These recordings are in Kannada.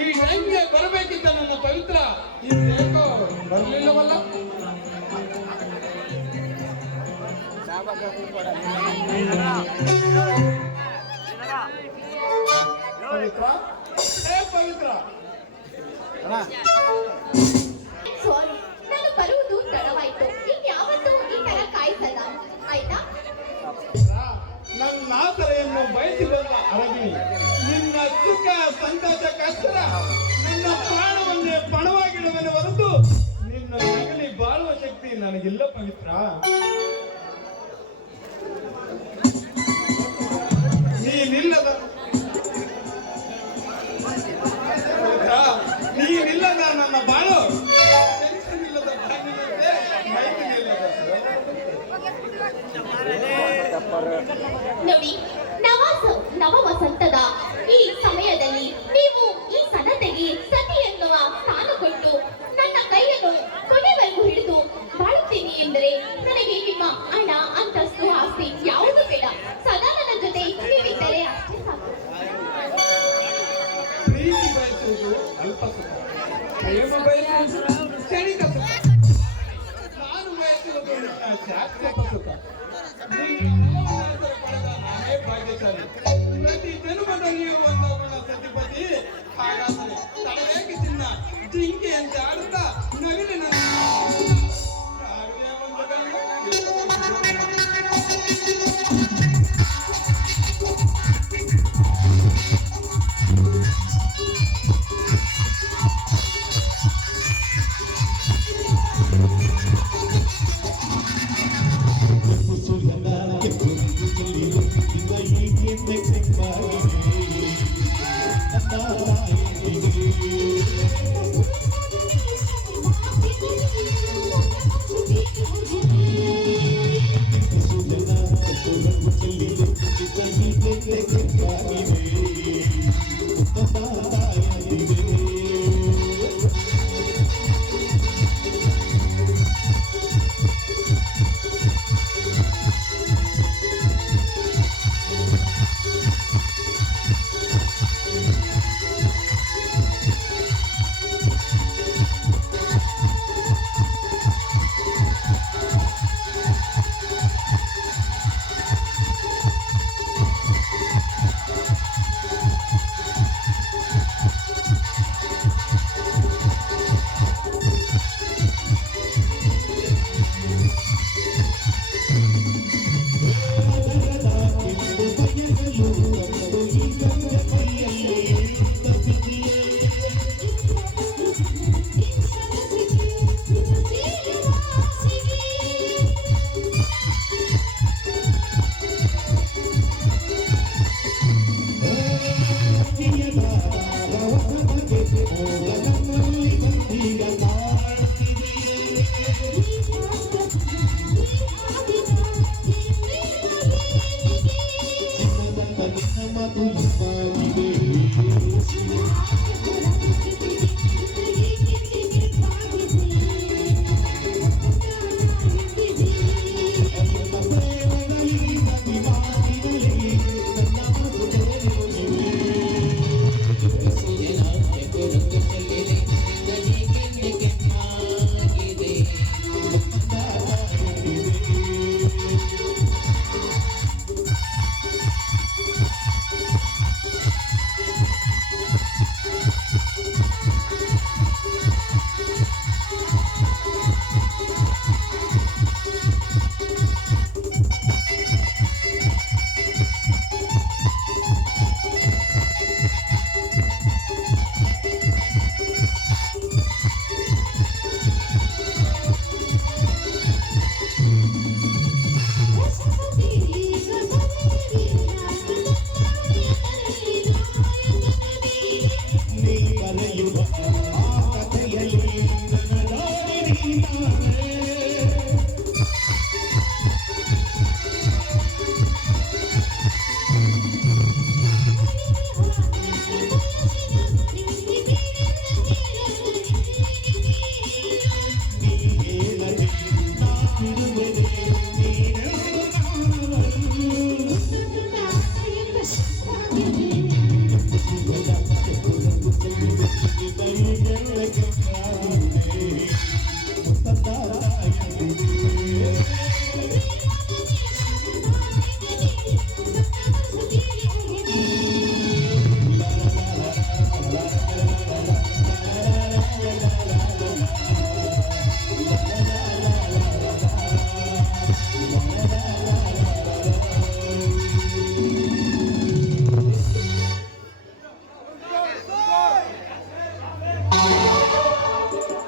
ಈ ಟೈಮ್ಗೆ ಬರಬೇಕಿದ್ದ ನನ್ನ ಪವಿತ್ರ ಇದೇಕೋ ಬರಲಿಲ್ಲವಲ್ಲ. ಪವಿತ್ರ ಪವಿತ್ರ ಸಾರಿ, ನಾನು ಬರುವುದು ತಡವಾಯ್ತು. ಇನ್ಯಾವತ್ತೂ ಈ ತರ ಕಾಯಿಸಲ್ಲ, ಆಯ್ತಾ? ನನ್ನ ಆಸರೆಯನ್ನು ಬಯಸಿ ಬಂದ ಅರಗಿಣಿ, ನಿನ್ನ ಸುಖ ಸಂತೋಷಕ್ಕೋಸ್ಕರ ನನ್ನ ಪ್ರಾಣವನ್ನೇ ಪಣವಾಗಿಡುವನೆ ಹೊರತು ನಿನ್ನ ನಗಲಿ ಬಾಳುವ ಶಕ್ತಿ ನನಗಿಲ್ಲ ಪವಿತ್ರ. ನೀನಿಲ್ಲದ ನೀನಿಲ್ಲದ ನನ್ನ ಬಾಳು ಟೆನ್ಷನ್ ನೋಡಿ, ನವ ವಸಂತದ ಈ ಸಮಯದಲ್ಲಿ ನೀವು ಈ ಸನತೆಗೆ ಸತಿ ಎನ್ನುವ ಸ್ಥಾನ ಕೊಟ್ಟು ನನ್ನ ಕೈಯನ್ನು ಕೊನೆವರೆಗೂ ಹಿಡಿದು ಬಾಳುತ್ತೀನಿ ಎಂದರೆ ನನಗೆ ನಿಮ್ಮ ಹಣ, ಅಂತಸ್ತು, ಆಸ್ತಿ ಯಾವುದು ಬೇಡ. ಸದಾ ನನ್ನ ಜೊತೆ ನೀವಿದ್ದರೆ ಅಷ್ಟೇ ಸಾಕು. ಪ್ರೀತಿ ಬಯಸುವುದು ಅಲ್ಪ ಸುಖ, ಪ್ರೇಮ ಬಯಸುವುದು ಕ್ಷಣಿಕ ಸುಖ, ನಾನು ಬಯಸುವುದು ಶಾಶ್ವತ ಸುಖ. ನಾನೇ ಭಾಗ್ಯಶಾಲಿ. ಪ್ರತಿ ಜನ್ಮದಲ್ಲಿಯೂ ಒಂದೊಬ್ಬನ ಸತಿಪತಿ. ಹಾಗಾದರೆ ತಡವೇಗೆ ಚಿನ್ನ ಜಿಂಕೆಯಂತೆ ಆಡುತ್ತಾ ನವಿಲಿನ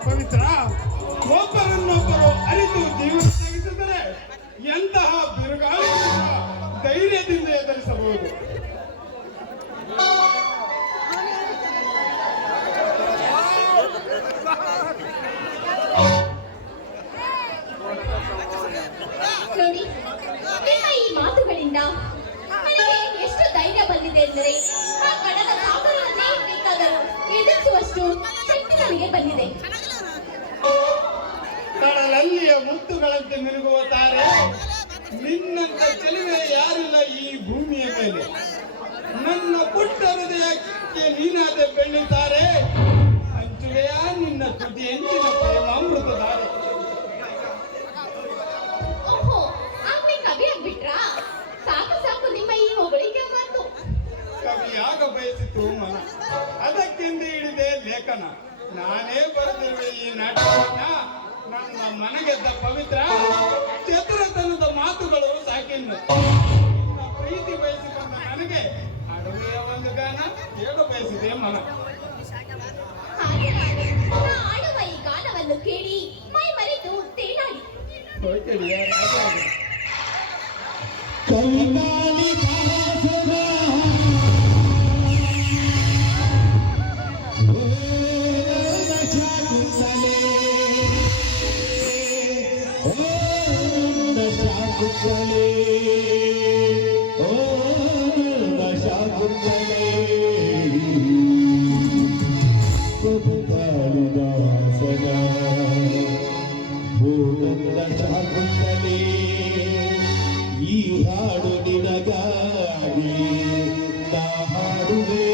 ಪವಿತ್ರ, ಒಬ್ಬರನ್ನೊಬ್ಬರು ಅರಿತು ಜೀವನ ಸಾಗಿಸಿದರೆ ಎಂತಹ ಬಿರುಗಾಳಿಯನ್ನು ಧೈರ್ಯದಿಂದ ಎದುರಿಸಬಹುದು. ನೋಡಿ, ನಿಮ್ಮ ಈ ಮಾತುಗಳಿಂದ ನನಗೆ ಎಷ್ಟು ಧೈರ್ಯ ಬಂದಿದೆ ಎಂದರೆ ಆ ಕಡಲ ಸಾಗರವನ್ನೇ ಬೇಕಾದರೂ ಎದುರಿಸುವಷ್ಟು ಶಕ್ತಿ ನನಗೆ ಬಂದಿದೆ. ಕಡಲಲ್ಲಿಯ ಮುತ್ತುಗಳಂತೆ ಮಿನುಗುವ ತಾರೆ, ನಿನ್ನಂತ ಚೆಲುವೆ ಯಾರಿಲ್ಲ ಈ ಭೂಮಿಯ ಮೇಲೆ. ನನ್ನ ಪುಟ್ಟ ಹೃದಯಕ್ಕೆ ನೀನಾದ ಬೆಳ್ಳಿದ್ದಾರೆ, ಹಂಚುವೆಯ ನಿನ್ನ ತುಟಿ ಹೆಂಚಿನ ಪ್ರೇಮಾಮೃತಧಾರೆ. ಓಹೋ, ಆಗ್ಲೇ ಕವಿ ಆಗ್ಬಿಟ್ರಾ? ಸಾಕು ಸಾಕು ನಿಮ್ಮ ಈ ಹೊಗಳಿಕೆ ಮಾತು. ಕವಿಯಾಗ ಬಯಸಿತು ಮನ, ಅದಕ್ಕೆಂದು ಹಿಡಿದೆ ಲೇಖನ. ನಾನೇ ಬರೆದಿರುವೆ ಈ ನಾಟಕವನ್ನ. ನನ್ನ ಮನಗೆದ್ದ ಪವಿತ್ರ, ಚತುರತನದ ಮಾತುಗಳು ಸಾಕೆಂದು ನಿನ್ನ ಪ್ರೀತಿ ಬಯಸಿಕೊಂಡ ನನಗೆ ಅಡುಗೆಯ ಒಂದು ಗಾನ ಕೇಳ ಬಯಸಿದೆ ಮನ. ಹಾಗೆ ನಾ ಆಡುವ ಈ ಗಾನವನ್ನು ಕೇಳಿ ಮೈ ಮರೆತು ತೇಲಾಡಿ. ಹೋಯ್ತೇಳಿಯಾ? ಕವಿಗಾಲಿ ಕಾಸನ ಶಾಕುತ್ತಲೇ ಓ ಶಾಕುತ್ತಲೇ ಕಾಳಿದಾಸನ ಓ ನನ್ನ ಶಾಕುತ್ತಲೇ, ಈ ಹಾಡು ನಿನಗಾಗಿ ನಾ ಹಾಡುವೆ.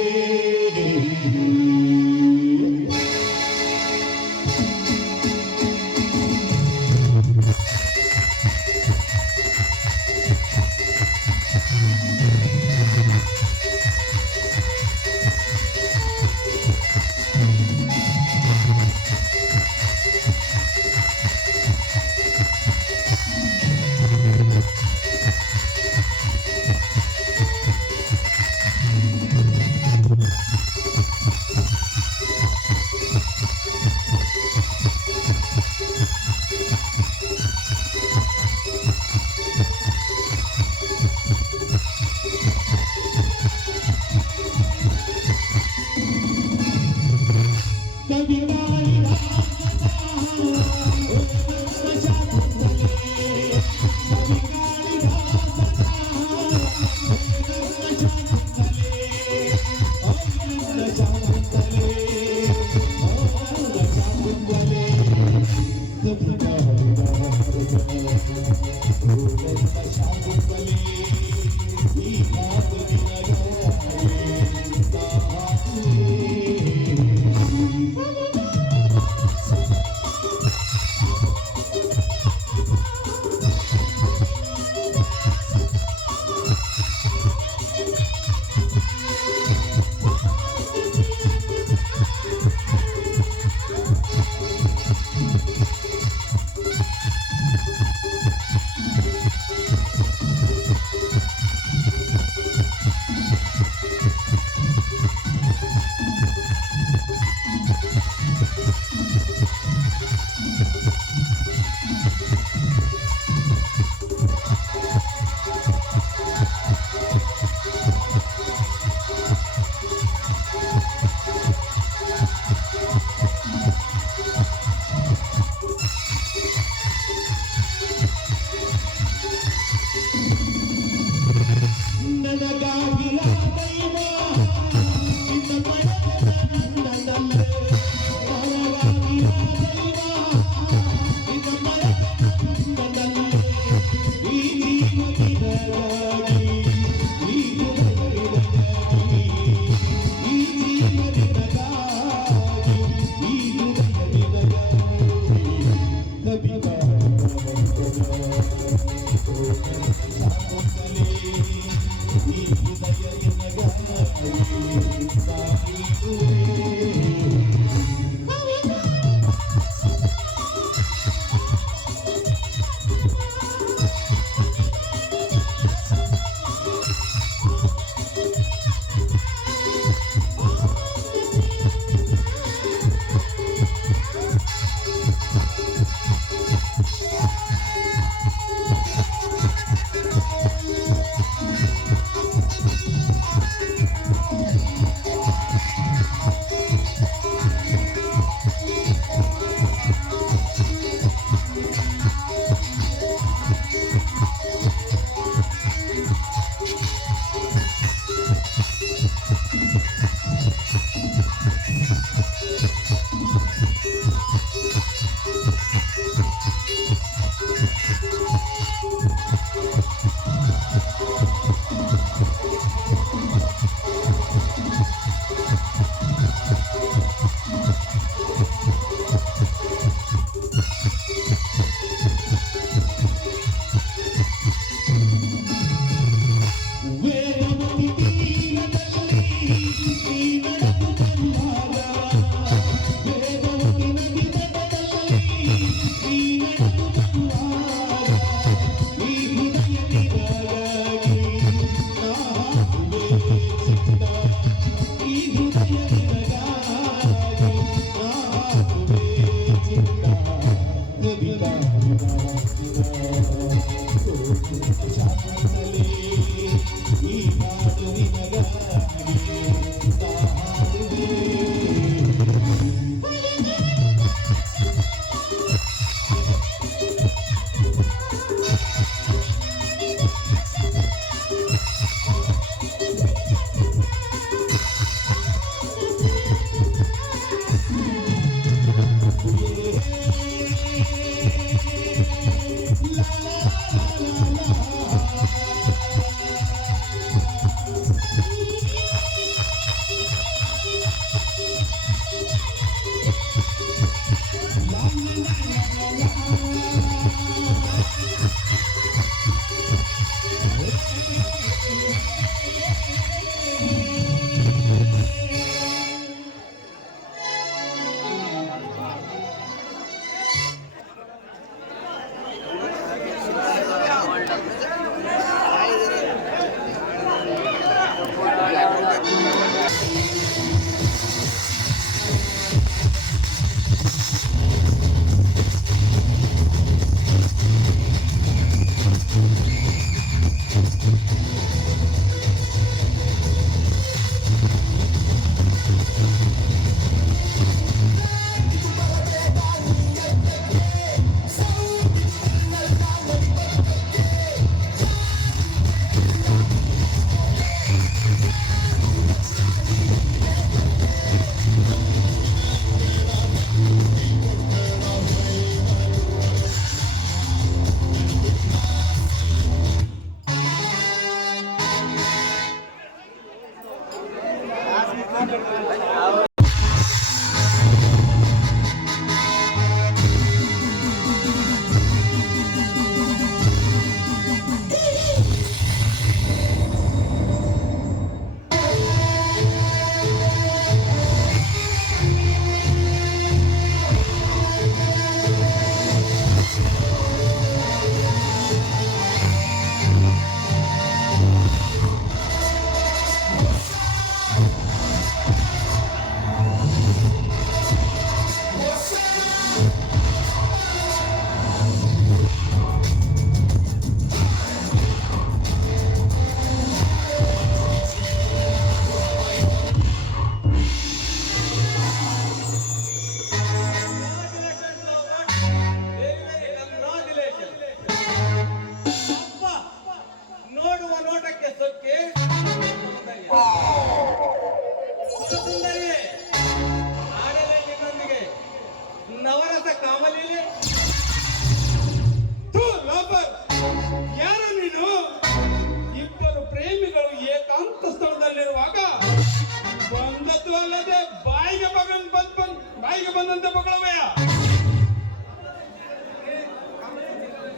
ಬಂದಂತೆ ಮಗಳವಯ್ಯ.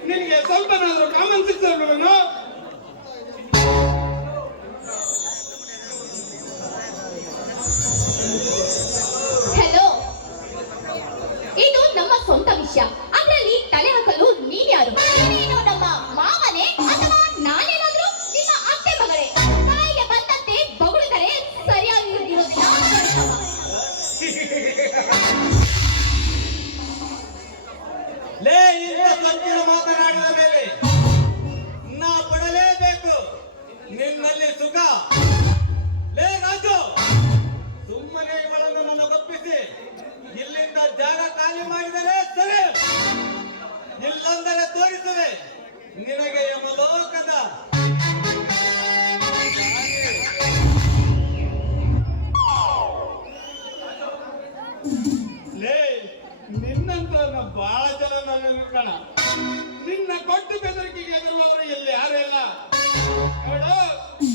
ನಿನಗೆ ಸ್ವಲ್ಪನಾದ್ರೂ ಕಾಮನ್ ಸೆನ್ಸ್ ಇರಬೇಕೇನೋ? ಹಲೋ, ಇದು ನಮ್ಮ ಸ್ವಂತ ವಿಷಯ. ಅದರಲ್ಲಿ ತಲೆ ಹಾಕಲು ನೀನ್ಯಾರು? ನೀನು ನಮ್ಮ ಮಾವನೇ ಅಥವಾ ನಾನೇನಾದ್ರೂ ನಿಮ್ಮ ಅತ್ತೆ ಮಗಳೇ? ಬಾಯಿಗೆ ಬಂದಂತೆ ಬೊಗಳಿದರೆ ಸರಿಯಾಗಿ ಇರೋದಿಲ್ಲ. ಲೇ, ಇಂಥ ಸಂಕೀರ್ಣ ಮಾತನಾಡಿದ ಮೇಲೆ ನಾ ಪಡಲೇಬೇಕು ನಿನ್ನಲ್ಲಿ ಸುಖ. ಲೇ ರಾಜು, ಸುಮ್ಮನೆ ಇವಳನ್ನು ನನ್ನ ತಪ್ಪಿಸಿ ಇಲ್ಲಿಂದ ಜಾಗ ಖಾಲಿ ಮಾಡಿದರೆ ಸರಿ, ಇಲ್ಲಂದರೆ ತೋರಿಸುವೆ ನಿನಗೆ ಯಮಲೋಕದ ಲೇ, ನಿನ್ನಂತ ಬಹಳ ಜನ ನನ್ನ ಕಣ. ನಿನ್ನ ಕೊಟ್ಟು ಬೆದರಿಕೆಗೆ ಎದುರುವವರು ಇಲ್ಲಿ ಯಾರು ಇಲ್ಲ. ನೋಡು,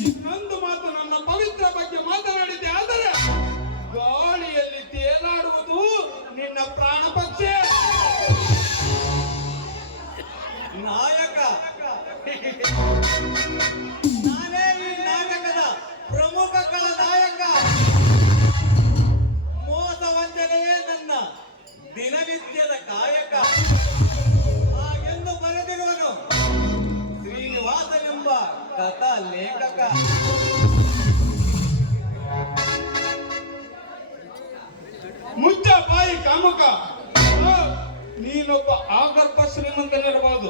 ಇನ್ನೊಂದು ಮಾತು ನನ್ನ ಪವಿತ್ರ ಬಗ್ಗೆ ಮಾತನಾಡಿದ್ದೆ ಆದರೆ ಗಾಳಿಯಲ್ಲಿ ತೇಲಾಡುವುದು ನಿನ್ನ ಪ್ರಾಣ ಪಕ್ಷಿ. ನಾಯಕ. ನಾನೇ ಈ ನಾಟಕದ ಪ್ರಮುಖ ನಾಯಕ. ಮೋಸ ವಂಚನೆಯೇ ನನ್ನ ದಿನನಿತ್ಯದ ಕಾಯಕ. ಹಾಗೆಂದು ಬರೆದಿರುವನು ಶ್ರೀನಿವಾಸನೆಂಬ ಕಥಾ ಲೇಖಕ. ಮುಚ್ಚ ಬಾಯಿ ಕಾಮುಕ. ನೀನೊಬ್ಬ ಆಗರ್ಭ ಶ್ರೀಮಂತನಿರಬಹುದು,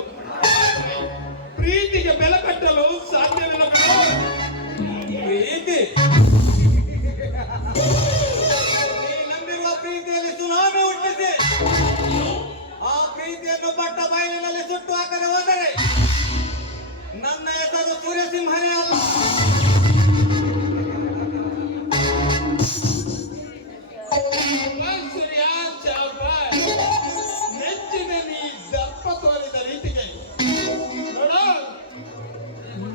ಪ್ರೀತಿಗೆ ಬೆಲೆ ಕಟ್ಟಲು ಸಾಧ್ಯವಿಲ್ಲ ಕಣೋ. ಪ್ರೀತಿ? ನೀ ನಂಬಿರುವ ಪ್ರೀತಿಯಲ್ಲಿ ಸುನಾಮಿ ಹುಟ್ಟಿಸಿ ಆ ಪ್ರೀತಿಯನ್ನು ಪಟ್ಟ ಬಯಲಿನಲ್ಲಿ ಸುಟ್ಟು ಹಾಕದೆ ಹೋದರೆ ನನ್ನ ಹೆಸರು ಸೂರ್ಯಸಿಂಹನೇ ಅಲ್ಲ. ಸೂರ್ಯ ಶಾಬಾಷ್. ನೆಚ್ಚಿನ ನೀ ದರ್ಪ ತೋರಿದ ರೀತಿಗೆ ನೋಡ,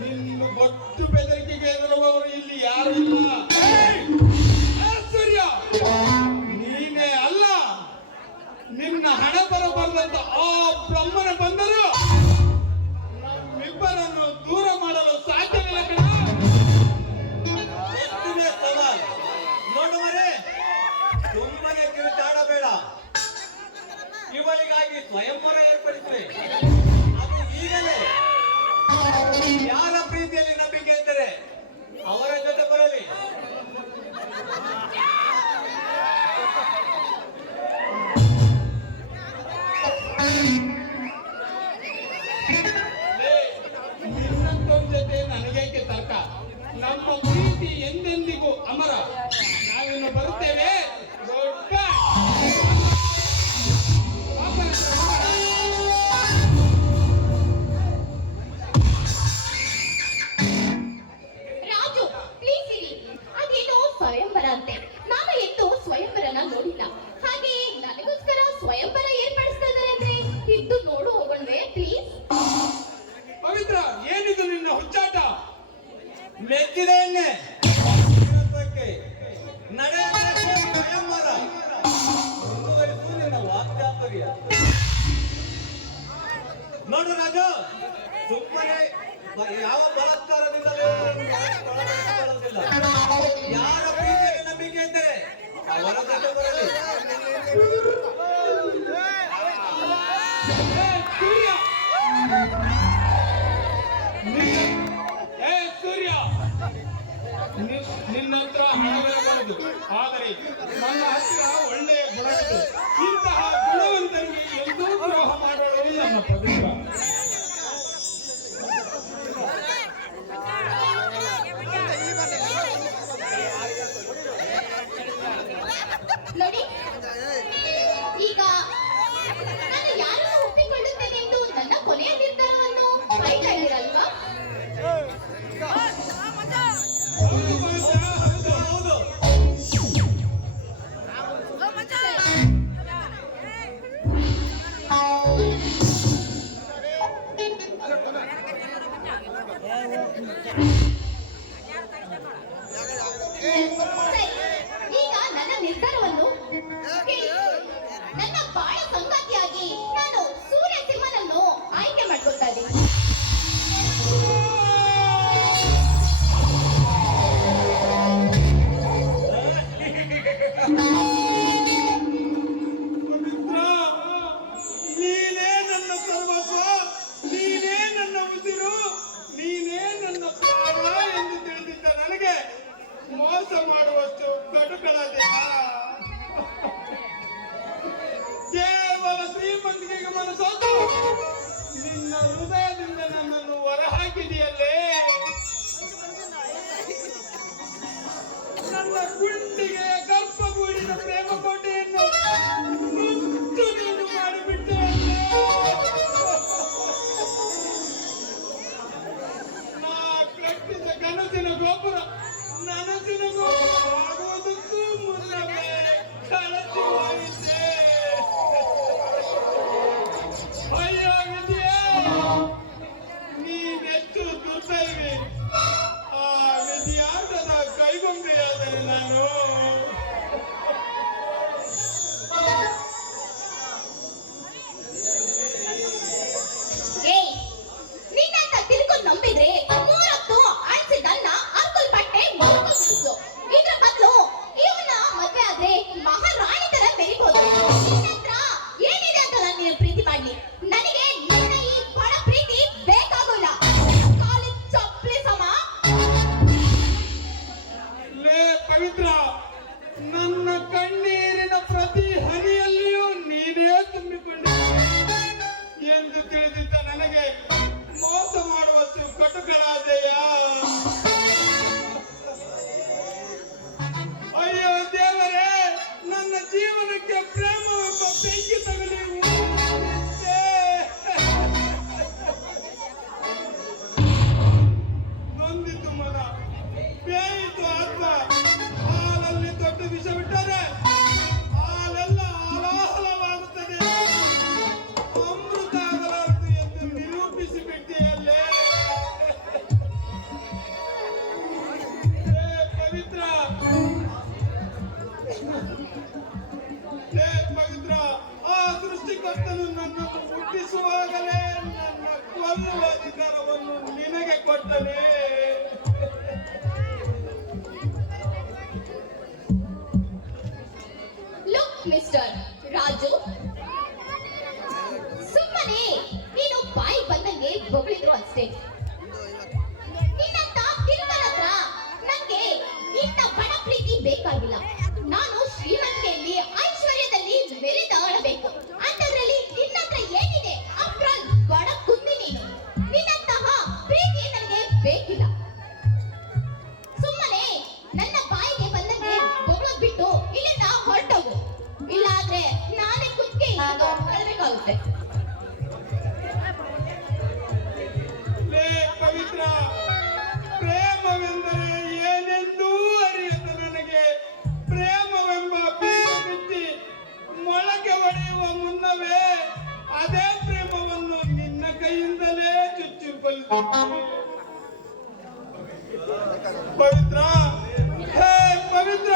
ನಿನ್ನ ಒಟ್ಟು ಬೆದರಿಕೆಗೆ ಎದುರುವವರು ಇಲ್ಲಿ ಯಾರು ಇಲ್ಲ. ಸೂರ್ಯ, ನೀನೇ ಅಲ್ಲ, ನಿನ್ನ ಹಣ ಬರಬಾರ್ದಂತ ಆ ಬ್ರಹ್ಮನ ಬಂದರು ನಮ್ಮಿಬ್ಬರನ್ನು ದೂರ ಮಾಡಲು ಸಾಧ್ಯವಿಲ್ಲ ಕಣ. ಎಷ್ಟಿದೆ ಸವಾಲ್ ನೋಡು ಮರೆ, ಸುಮ್ಮನೆ ಕಿರುಚಾಡಬೇಡ. ಇವಳಿಗಾಗಿ ಸ್ವಯಂವರ ಏರ್ಪಡಿಸುವೆ, ಅದು ಈಗಲೇ. ಯಾರ ಪ್ರೀತಿಯಲ್ಲಿ ನಂಬಿಕೆ ಇದ್ದರೆ ಅವರ ಜೊತೆ ಬರಲಿ. ನಿನ್ನೊಂದ್ ಜೊತೆ ನನಗೇಕೆ ತರ್ಕ? ನಮ್ಮ ಪ್ರೀತಿ ಎಂದೆಂದಿಗೂ ಅಮರ. ನಾವಿನ್ನು ಬರುತ್ತೇವೆ. ದೊಡ್ಡ ರಾಜು, ಪ್ಲೀಸ್ ಇರಿ. ಅದೇನೋ ಸ್ವಯಂವರ ಅಂತೆ. ನಾನು ಎಂದು ಸ್ವಯಂವರನ ನೋಡಿಲ್ಲ. ಹಾಗೆ ನನಗೋಸ್ಕರ ಸ್ವಯಂವರ ಏರ್ಪಡಿಸ್ತಾ ಇದ್ದಾರೆ ಅಂದ್ರೆ ಇದ್ದು ನೋಡು ಹೋಗೋಣವೇ ಪ್ಲೀಸ್? ಪವಿತ್ರ, ಏನಿದು ನಿನ್ನ ಹುಚ್ಚಾಟ? ಮೆಚ್ಚಿದೆ ಎಣ್ಣೆ ನಡೆಯುವ ಸ್ವಯಂವರ ಮುಂದುವರಿಸು ನಿನ್ನ ವಾಕ್ಯಾಪರ್ಯ. ನೋಡು ರಾಜು, ಸುಮ್ಮನೆ ಯಾವ ಬಲಾತ್ಕಾರದಿಂದಲೂ ಒಳಗೊಳ್ಳುವುದಿಲ್ಲ. ಯಾರ ಪ್ರೀತಿಯಲ್ಲಿ ನಂಬಿಕೆ ಇದ್ದರೆ ಅವರ ಜೊತೆ ಬರಲಿ. ಸೂರ್ಯ, ಸೂರ್ಯ, ನಿನ್ನ ಹತ್ರ ಹಣವಿರಬಹುದು, ಆದರೆ ನನ್ನ ಹತ್ರ ಒಳ್ಳೆಯ ಗುಣವಿದೆ. ಇಂತಹ ಗುಣವಂತನಿಗೆ ಎಂದೂ ದ್ರೋಹ ಮಾಡಲು ನನ್ನ ಪವಿತ್ರ. ನೋಡಿ, ನಿನ್ನ ಹೃದಯದಿಂದ ನನ್ನನ್ನು ಹೊರಹಾಕಿದೆಯಲ್ಲೇ. ನನ್ನ ಗುಂಡಿಗೆ ಗರ್ಭಗೂಡಿನ ಪ್ರೇಮ ಕೊಂಡಿಯನ್ನು ನುಚ್ಚು ನೀನು ಮಾಡಿಬಿಟ್ಟೆಯಲ್ಲೇ. ನಾ ಕಟ್ಟಿದ ಕನಸಿನ ಗೋಪುರ ನನಸಿನ ಗೋಪುರ ಆಗುವುದಕ್ಕೂ ಮುನ್ನವೇ ಕಳಚಿ ಹೋಗಿದ್ದೆ. ಅಯ್ಯೋ ವಿದ್ಯೆ, ನೀನೆಷ್ಟು ದುರ್ದೈವಿ. ಆ ವಿದ್ಯಾರ್ಥದ ಕೈಗೊಂಬೆಯಾದರೆ ನಾನು. ಏಯ್, ನಿನ್ನಂತ ತಿರುಗು ನಂಬಿದ್ರೆ ಮೂರತ್ತು ಅನ್ಸಿದ್ದನ್ನ ಅರ್ಕಲ್ ಬಟ್ಟೆ ಮಲ್ಕೊಂಡು ಇದ್ರ ಬದಲು ಇವನ ಮದ್ವೆ ಆದ್ರೆ ಮಹಾರಾಣಿ ತರ ಬೆರಿಬಹುದು. ನಿನ್ನತ್ರ ಏನಿದೆ ಅಂತ ನಾನು ನಿನ್ನ ಪ್ರೀತಿ ಮಾಡ್ಲಿ. ನನಗೆ ನಿನ್ನ ಈ ಬಡ ಪ್ರೀತಿ ಬೇಕಾಗೋಲ್ಲ. ಕಾಲಿಗೆ ಚಪ್ಪಲಿ ಸಮ. ಲೇ ಪವಿತ್ರ, ನನ್ನ ಕಣ್ಣೀರಿನ ಪ್ರತಿ ಹನಿಯಲ್ಲಿಯೂ ನೀನೇ ತುಂಬಿಕೊಂಡಿದ್ದೀಯ ಎಂದು ತಿಳಿದಿದ್ದ ನನಗೆ ಮೋಸ ಮಾಡುವಷ್ಟು ಕಟುಗಳಾದೆಯ. ಅಯ್ಯೋ ದೇವರೇ, ನನ್ನ ಜೀವನಕ್ಕೆ ಪ್ರೇಮವೆಂಬ ಬೆಂಕಿ ತಗಲಿ ಉರಿಯುತ್ತಿದೆ. ನೊಂದಿತು ಮನ, ಬೇಯಿತು ಆತ್ಮ. ಹಾಲಲ್ಲಿ ದೊಡ್ಡ ವಿಷ ಬಿಟ್ಟರೆ ಹಾಲೆಲ್ಲ ಹಾಲಾಹಲವಾಗುತ್ತದೆ. ಅಮೃತ ಆಗಲಾರದು ಎಂದು ನಿರೂಪಿಸಿ ಬಿಟ್ಟೆಯಲ್ಲೇ. ಪವಿತ್ರ, ಪವಿತ್ರ, ಆ ಸೃಷ್ಟಿಕರ್ತನು ನನ್ನನ್ನು ಹುಟ್ಟಿಸುವಾಗಲೇ ನನ್ನ ಕೊಲ್ಲುವ ಅಧಿಕಾರವನ್ನು ನಿನಗೆ ಕೊಟ್ಟನೆ. ಲುಕ್ ಮಿಸ್ಟರ್ ರಾಜು, ಸುಮ್ಮನೆ ನೀನು ಬಾಯಿ ಬಂದಂಗೆ ಬೊಗಳಿದ್ರು ಅಷ್ಟೇ. ನಿನ್ನಂತ ತಿರುಗನ ಹತ್ರ ನಂಗೆ ನಿನ್ನ ಬಡ ಪ್ರೀತಿ ಬೇಕಾಗಿಲ್ಲ. ನಾನು ಶ್ರೀಮಂತಿಕೆಯಲ್ಲಿ ಐಶ್ವರ್ಯದಲ್ಲಿ ಮೆರೆದಾಡಬೇಕು. ಅಂತದ್ರಲ್ಲಿ ನಿನ್ನ ಹತ್ರ ಏನಿದೆ? ಅಫ್ರಾಲ್ ಬಡ ಕುಂದಿ ನೀನು. ನಿನ್ನಂತಹ ಪ್ರೀತಿ ನನಗೆ ಬೇಕಿಲ್ಲ. ಸುಮ್ಮನೆ ನನ್ನ ಬಾಯಿಗೆ ಬಂದಂಗೆ ಬೊಗಳೋದ್ ಬಿಟ್ಟು ಇಲ್ಲಿಂದ ಹೊರಟೋಗು. ಇಲ್ಲ ಆದ್ರೆ ನಾನೇ ಕುತ್ತಿಗೆ ಕಳ್ಬೇಕಾಗುತ್ತೆ. ಲೇ ಪವಿತ್ರ, ಪ್ರೇಮವೆಂದರೆ ಏನೆಂದೂ ಅರಿಯದ ನನಗೆ ಪ್ರೇಮವೆಂಬ ಬೀಜ ಬಿತ್ತಿ ಮೊಳಕೆ ಒಡೆಯುವ ಮುನ್ನವೇ ಅದೇ ಪ್ರೇಮವನ್ನು ನಿನ್ನ ಕೈಯಿಂದಲೇ ಚುಚ್ಚಿ ಕೊಲ್ಲಿಸುತ್ತೇನೆ. ಪವಿತ್ರ, ಹೇ ಪವಿತ್ರ,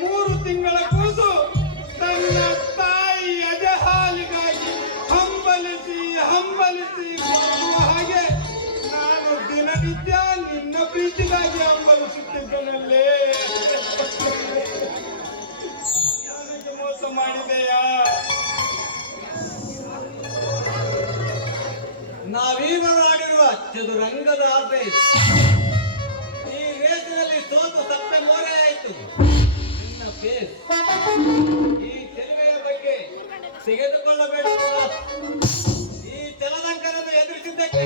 ಮೂರು ತಿಂಗಳ ಕೂಸು ತನ್ನ ತಾಯಿ ಎದೆ ಹಾಲಿಗಾಗಿ ಹಂಬಲಿಸಿ ಹಂಬಲಿಸಿ ಬರುವ ಹಾಗೆ ನಾನು ದಿನನಿತ್ಯ ನಿನ್ನ ಪ್ರೀತಿಗಾಗಿ ಹಂಬಲಿಸುತ್ತಿದ್ದನಲ್ಲೇ. ನನಗೆ ಮೋಸ ಮಾಡಿದೆಯಾ? ನಾವೀಗ ಆಡಿರುವ ಚದುರಂಗದ ರೇಸ್, ಈ ರೇಸಿನಲ್ಲಿ ಸೋತು ಸತ್ತ ಮೋರೆ ಆಯಿತು ನಿನ್ನ ಫೇಸ್. ಈ ಚೆಲುವೆಯ ಬಗ್ಗೆ ತೆಗೆದುಕೊಳ್ಳಬೇಡ. ಈ ಚಲದಂಕರನ್ನು ಎದುರಿಸಿದ್ದಕ್ಕೆ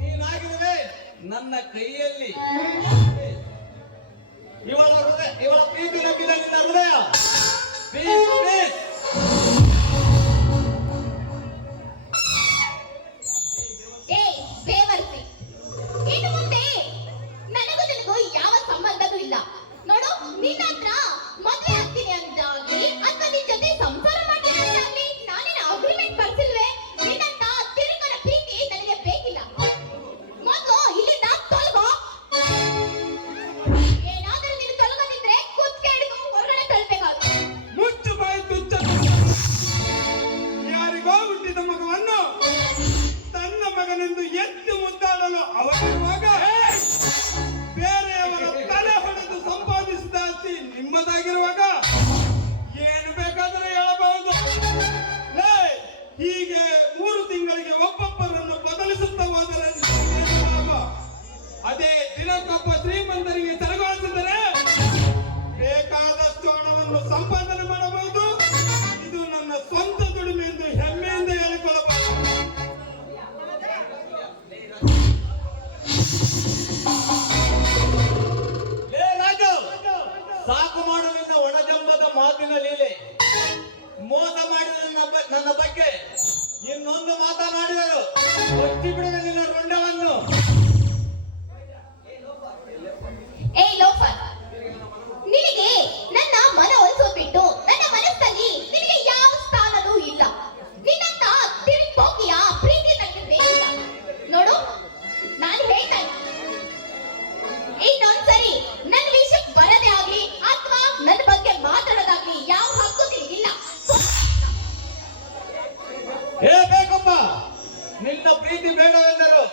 ನೀನಾಗಿರುವೆ ನನ್ನ ಕೈಯಲ್ಲಿ. ಇವಳ ಪ್ರೀತಿ ನಂಬಿದ ನಿನ್ನ ಹೃದಯ ಪೀಸ್ ಪೀಸ್. ಏಯ್ ಬೇವರ್ಸಿ, ಇನ್ನು ಮುಂದೆ ನನಗೂ ನಿನಗೂ ಯಾವ ಸಂಬಂಧನೂ ಇಲ್ಲ. ನೋಡು, ನಿನ್ನ ಹತ್ರ ಮದುವೆ ಆಗ್ತೀನಿ ಅಂತಾಗ್ಲಿ ಅಥವಾ ನಿನ್ ಜೊತೆ ಸಂಸಾರ ಮಾಡ್ತೀನಿ ಅಂತಾಗ್ಲಿ ನಾನೇನು ಅಗ್ರಿಮೆಂಟ್ ಬರ್ಸಿಲ್ವೇ? ನಿನ್ನಂತ ತಿರುಗನ ಪ್ರೀತಿ ನನಗೆ ಬೇಕಿಲ್ಲ. ಮೊದಲು ಇಲ್ಲಿಂದ ತೊಲಗೋ. ಏನಾದರೂ ನೀನು ತೊಲಗದಿದ್ರೆ ಕುತ್ತಿಗೆ ಹಿಡಿದು ಹೊರಗಡೆ ತಳ್ಬೇಕಾಗುತ್ತೆ. ಮುಚ್ಚು ಬಾಯಿ ತುಚ್ಚ. ಯಾರಿಗೋ ಹುಟ್ಟಿದ ಮಗವನ್ನು ತನ್ನ ಮಗನೆಂದು ಎತ್ತು ಮುದ್ದಾಡಲು ಅವರಿರುವಾಗ ಬೇರೆಯವರ ತಲೆ ಹೊಡೆದು ಸಂಪಾದಿಸಿದ ಆಸ್ತಿ ನಿಮ್ಮದಾಗಿರುವಾಗ ಏನು ಬೇಕಾದರೂ ಹೇಳಬಹುದು. ಹೀಗೆ 3 ತಿಂಗಳಿಗೆ ಒಬ್ಬೊಬ್ಬರನ್ನು ಬದಲಿಸುತ್ತಾ ಹೋದರೆ ನಿಮಗೇನು ಲಾಭ? ಅದೇ ದಿನಕ್ಕೊಬ್ಬ ಶ್ರೀಮಂತರಿಗೆ ತಲೆಗಾಸಿದರೆ ಬೇಕಾದಷ್ಟು ಹಣವನ್ನು ಸಂಪಾದನೆ ಮಾಡಬಹುದು. ಇದು ನನ್ನ ಸ್ವಂತ ದುಡಿಮೆ ಎಂದು ನಿನ್ನ ಲೀಲೆ. ಮೋಸ ಮಾಡಿದ ನನ್ನ ಬಗ್ಗೆ ಇನ್ನೊಂದು ಮಾತನಾಡಿದರು ಒತ್ತಿ ಬಿಡುವ ನಿನ್ನ ರುಂಡವನ್ನು. ಏ ಲೋಫರ್, ನಿನಗೆ ನನ್ನ ಮನ ಒಲಿಸೋ ಬಿಟ್ಟು ನನ್ನ ಮನಸ್ಸಲ್ಲಿ ನಿನಗೆ ಯಾವ ಸ್ಥಾನನೂ ಇಲ್ಲ. ನಿನ್ನಂತ ತಿರುಪೋಕಿಯ ಪ್ರೀತಿ ನನಗೆ ಬೇಕಿಲ್ಲ. ನೋಡು, ನಾನು ಹೇಳ್ತಾ ಇನ್ನೊಂದ್ಸರಿ ನನ್ನ ವಿಷಯಕ್ಕೆ ಬರದೇ ಆಗ್ಲಿ ಅಥವಾ ನನ್ನ ಬಗ್ಗೆ ಮಾತಾಡೋದಾಗ್ಲಿ ಯಾವ ಹಕ್ಕು ನಿನಗಿಲ್ಲ. ಹೇ ಬೇಕಪ್ಪ, ನಿನ್ನ ಪ್ರೀತಿ ಬೇಡವೆಂದರು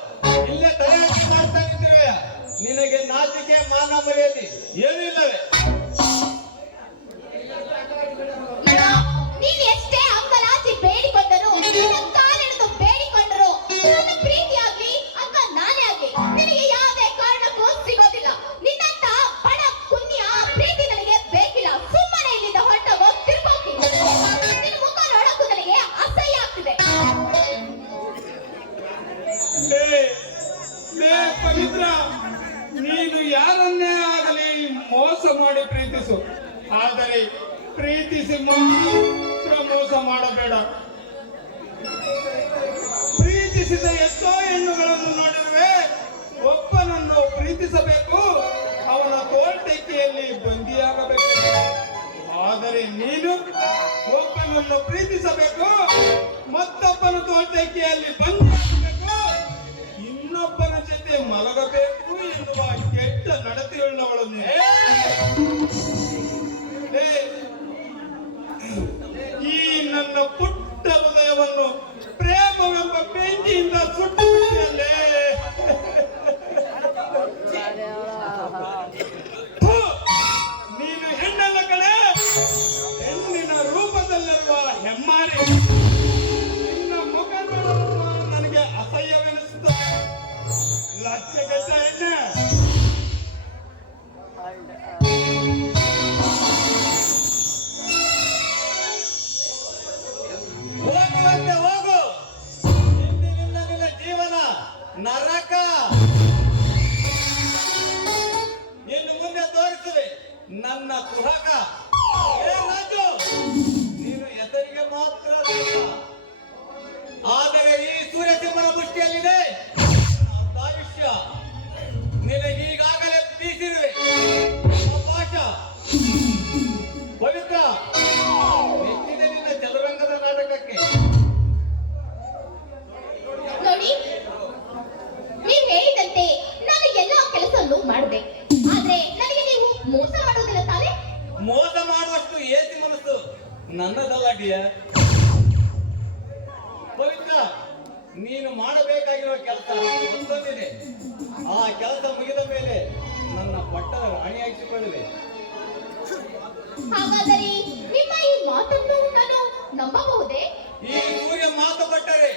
ಇಲ್ಲೇ ತಲೆ ಹಾಕಿ ಮಾಡ್ತಾ ನಿಂತಿರುವೆ. ನಿನಗೆ ನಾಚಿಕೆ ಮಾನ ಮರ್ಯಾದೆ ಏನೂ ಇಲ್ಲವೇ? ನೀನು ಎಷ್ಟೇ ಅಂಗಲಾಚಿ ಬೇಡಿಕೊಂಡರು, ನಿನ್ನ ಕಾಲೆಳೆದು ಬೇಡಿಕೊಂಡರು, ನನ್ನ ಪ್ರೀತಿ ಆಗ್ಲಿ ಅಥವಾ ನಾನೇ ಆಗ್ಲಿ ನಿನಗೆ ಯಾವುದೇ ಕಾರಣಕ್ಕೂ ಸಿಗೋದಿಲ್ಲ. ನಿನ್ನಂತ ಬಡ ಪುಣ್ಯ ಪ್ರೀತಿ ನನಗೆ ಬೇಕಿಲ್ಲ. ಸುಮ್ಮನೆ ಇಲ್ಲಿಂದ ಹೊರಟೋಗೋ, ತಿರ್ಗೋಗಿ. ನಿನ್ನ ಮುಖ ನೋಡಕ್ಕೂ ನನಗೆ ಅಸಹ್ಯ ಆಗ್ತಿದೆ. ಲೇ ಪವಿತ್ರ, ನೀನು ಯಾರನ್ನೇ ಆಗಲಿ ಮೋಸ ಮಾಡಿ ಪ್ರೀತಿಸು, ಆದರೆ ಪ್ರೀತಿಸಿ ಮಾತ್ರ ಮೋಸ ಮಾಡಬೇಡ. ಪ್ರೀತಿಸಿದ ಎಷ್ಟೋ ಹೆಣ್ಣುಗಳನ್ನು ನೋಡಿರುವೆ. ಒಬ್ಬನನ್ನು ಪ್ರೀತಿಸಬೇಕು, ಅವನ ತೋಳ್ಟೆಕ್ಕೆಯಲ್ಲಿ ಬಂದಿಯಾಗಬೇಕು. ಆದರೆ ನೀನು ಒಬ್ಬನನ್ನು ಪ್ರೀತಿಸಬೇಕು, ಮತ್ತೊಬ್ಬನ ತೋಳ್ಟೆಕ್ಕೆಯಲ್ಲಿ ಬಂದಿಯಾಗಬೇಕು, ಇನ್ನೊಬ್ಬನ ಜೊತೆ ಮಲಗಬೇಕು ಎನ್ನುವ ಕೆಟ್ಟ ನಡತೆಯುಳ್ಳವಳು ನೀನು. ಈ ನನ್ನ ಪುಟ್ಟ ಹೃದಯವನ್ನು ಪ್ರೇಮವೆಂಬ ಬೆಂಕಿಯಿಂದ ಸುಟ್ಟು ಬಿಟ್ಟಿಯಲ್ಲೇ. ನೀನು ಹೆಣ್ಣಲ್ಲ ಕಣೆ, ಹೆಣ್ಣಿನ ರೂಪದಲ್ಲಿರುವ ಹೆಮ್ಮಾರಿ. ನಿನ್ನ ಮುಖ ನೋಡಲು ನನಗೆ ಅಸಹ್ಯವೆನಿಸುತ್ತದೆ. ಲಕ್ಷಗಟ್ಟ ಹೆಣ್ಣೆ. ಹೋಗುವಂತೆ ಹೋಗು. ಇಂದಿನಿಂದ ನಿನ್ನ ಜೀವನ ನರಕ. ಇನ್ನು ಮುಂದೆ ತೋರಿಸುವೆ ನನ್ನ ಕುಹಕ. ಏ ರಾಜು, ನೀನು ಹೆಸರಿಗೆ ಮಾತ್ರ ರಾಜ. ಆದರೆ ಈ ಸೂರ್ಯಸಿಂಹನ ಮುಷ್ಟಿಯಲ್ಲಿದೆ ನನ್ನ ಆಯುಷ್ಯ. ನಿನಗೀಗಾಗಲೇ ಬೀಸಿರುವೆ ಪಾಶ. ಪವಿತ್ರ, ಮೆಚ್ಚಿದೆ ನಿನ್ನ ಚದುರಂಗದ ನಾಟಕಕ್ಕೆ. ನೋಡಿ, ನೀವು ಹೇಳಿದಂತೆ ನಾನು ಎಲ್ಲಾ ಕೆಲಸವನ್ನು ಮಾಡಿದೆ. ಆದ್ರೆ ನನಗೆ ನೀವು ಮೋಸ ಮಾಡೋದಿಲ್ಲ ತಾನೆ? ಮೋಸ ಮಾಡುವಷ್ಟು ಏಸಿ ಮನಸ್ಸು ನನ್ನದಲ್ಲ ಡಿಯರ್. ಪವಿತ್ರ, ನೀನು ಮಾಡಬೇಕಾಗಿರುವ ಕೆಲಸ ಒಂದೊಂದಿದೆ. ಆ ಕೆಲಸ ಮುಗಿದ ಮೇಲೆ ನನ್ನ ಪಟ್ಟದ ರಾಣಿಯಾಗಿಸಿಕೊಳ್ಳುವೆ. ಹಾಗಾದರೆ ನಿಮ್ಮ ಈ ಮಾತನ್ನು ನಾನು ನಂಬಬಹುದೇ? ಈ ಸೂರ್ಯ ಮಾತು ಕೊಟ್ಟರೆ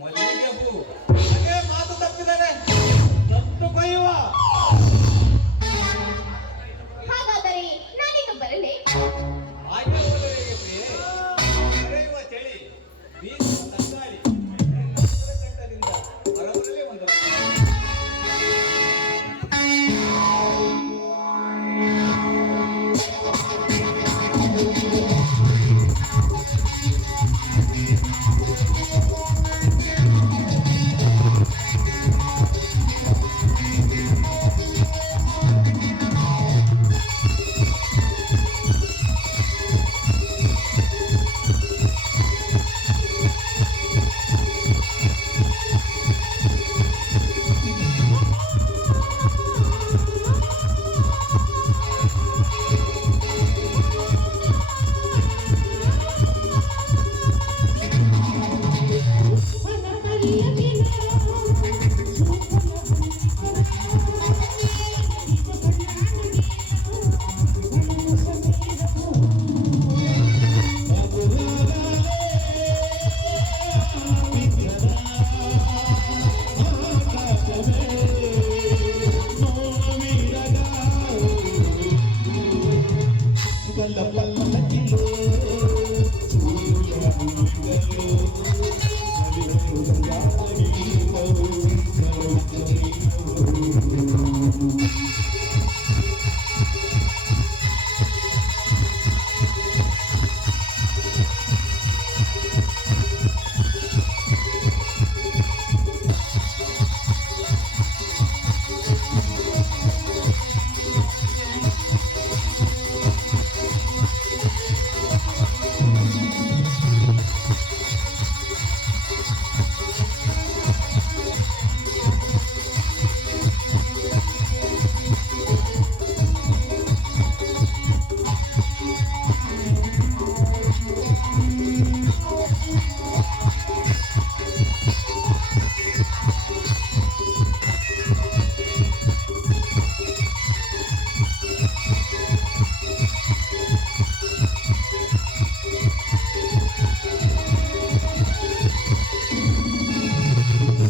ಮಲ್ಲಿಗೆ ಹೂ, ಅದೇ ಮಾತು ತಪ್ಪಿದರೆ ತತ್ತು ಕೊಯ್ಯುವ. ಹಾಗಾದರೆ ನಾನಿನ್ನು ಬರಲೇ? ಹಾಗೆ ಹೋದರೆ ಹೇಗೆ ಪ್ರಿಯೆ? ಕರೆಯುವ ಚಳಿ, ಬೀಸುವ ತಂಗಾಳಿ, ಕಂಠದಿಂದ ಹೊರಬರಲೇ ಒಂದು.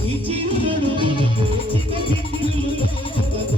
ಈ ಚಿರುನಡು ಚಿಕ್ಕ ಕಿಂಡಿಲು ಲೋಕದ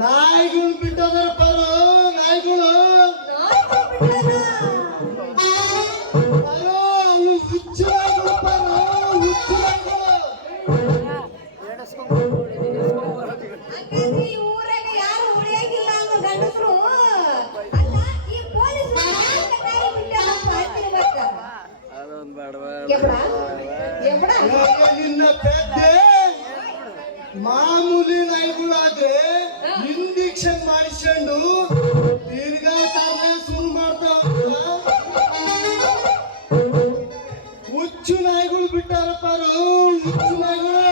ನಾಯಿಗಳು ಬಿಟ್ಟೋದ್ರ ಪರು ನಾಯಿಗಳು ಅಯ್ಯೋ ಅವು ಹುಚ್ಚು ನಾಯಿಗಳು ಪರು ಹುಚ್ಚು ನಾಯಿಗಳು. ಹಾಗಾದ್ರೆ ಈ ಊರಾಗ ಯಾರು ಉಳಿಯಾಗಿಲ್ಲ ಅನ್ನೋ ಗಂಡಸರು ಅಲ್ಲ ಈ ಪೊಲೀಸ್ ನಿನ್ನ ಪೆದ್ದೆ ಮಾಮೂಲಿ ನಾಯಿಗಳಾದ್ರೆ ಇಂಜೆಕ್ಷನ್ ಮಾಡಿಸ್ಕೊಂಡು ತಿರ್ಗಾಟ ಶುರು ಮಾಡ್ತಾವ. ಹುಚ್ಚು ನಾಯಿಗಳು ಬಿಟ್ಟಾರಪ್ಪ ಹುಚ್ಚು ನಾಯಿಗಳು.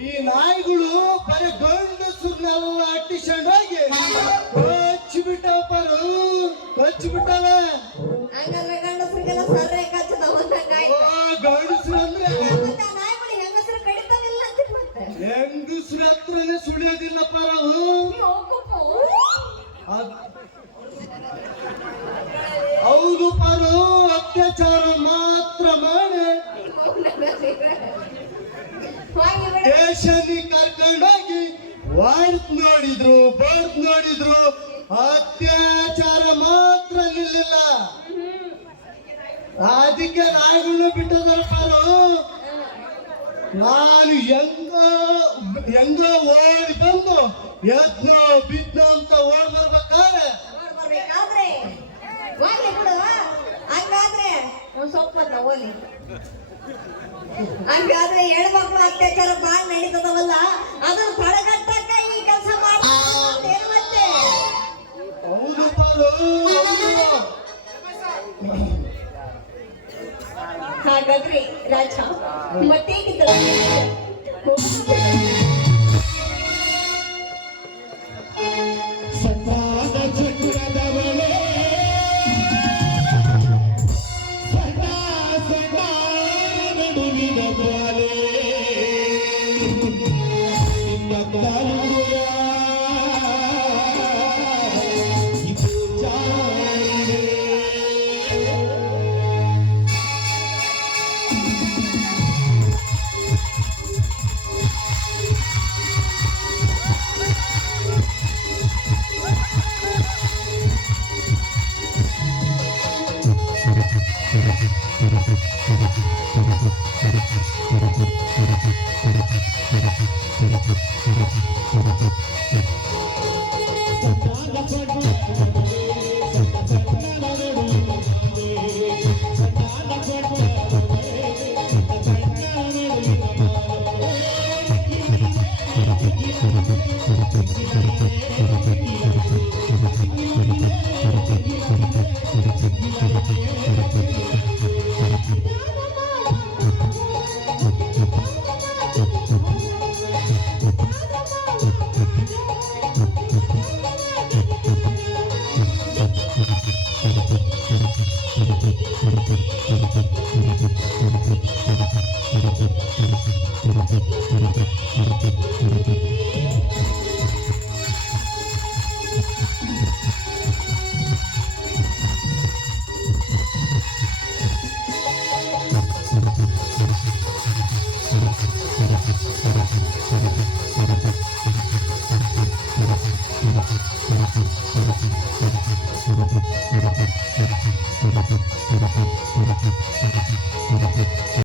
ಈ ನಾಯಿಗಳು ಬರೀ ಗಂಡಸರ್ನೆಲ್ಲ ಅಟ್ಟಿಸ್ಕೊಂಡು ಹೋಗಿ ಕಚ್ಚಿ ಬಿಟ್ಟವಪ್ಪಾರು ಕಚ್ಚಿ ಬಿಟ್ಟಾವ. ಹಂಗಂದ್ರೆ ಗಂಡಸರಿಗೆಲ್ಲ ಸರ್ರೆ ಕಚ್ಚದವ ಗಂಡಸರು ಅಂದ್ರೆ ನಾಯಿಗಳು ಹೆಂಗಸರು ಕಡಿತಾವಿಲ್ಲ ಅಂತ ಮತ್ತೆ ಹೆಂಗಸ್ರ ಹತ್ರನೇ ಸುಳಿಯೋದಿಲ್ಲಪ್ಪ ಹೌದು ಪಾರು ಅತ್ಯಾಚಾರ ಮಾತ್ರ ಮಾಡಿ ಸ್ಟೇಷನ್ಗೆ ಕರ್ಕೊಂಡೋಗಿ ವಾರ್ತ್ ನೋಡಿದ್ರು ಬರ್ತ್ ನೋಡಿದ್ರು ಅತ್ಯಾಚಾರ ಮಾತ್ರ ನಿಲ್ಲಿಲ್ಲ. ಅದಕ್ಕೆ ನಾಯಿಗಳನ್ನ ಬಿಟ್ಟದಾರ ಪಾರು. ನಾನು ಹೆಂಗೋ ಓಡಿ ಬಂದು ಎದ್ನೋ ಬಿದ್ನೋ ಅಂತ ಓಡ್ ಬರ್ಬೇಕಾದ್ರೆ ಬರ್ಬೇಕಾದ್ರೆ ಹೋಗ್ಲಿ ಬಿಡು. ಹಂಗಾದ್ರೆ ಒಂದ್ ಸ್ವಲ್ಪ ಹೊತ್ತ ಹೋಗ್ಲಿ. ಹಂಗಾದ್ರೆ ಹೆಣ್ಮಕ್ಳು ಅತ್ಯಾಚಾರ ಬಾಳ ನಡೀತದವಲ್ಲ ಅದನ್ನ ತಡೆಗಟ್ಟಕ್ಕ ಈ ಕೆಲಸ ಮಾಡ್ತಾರೆ ಮತ್ತೆ. ಹೌದು ಪಾರು ಹೌದು. ಹಾಗಾದ್ರೆ ರಾಜ ಮತ್ತೆ ಸದಾದ ಚಕ್ರದವಳೆ ಸದಾ ಸದಾ ನಡುವಿನ ಬಾಲೆ ನಿನ್ನ ಕಾಲುಯ ಇದು ಜಾರಿದೆ.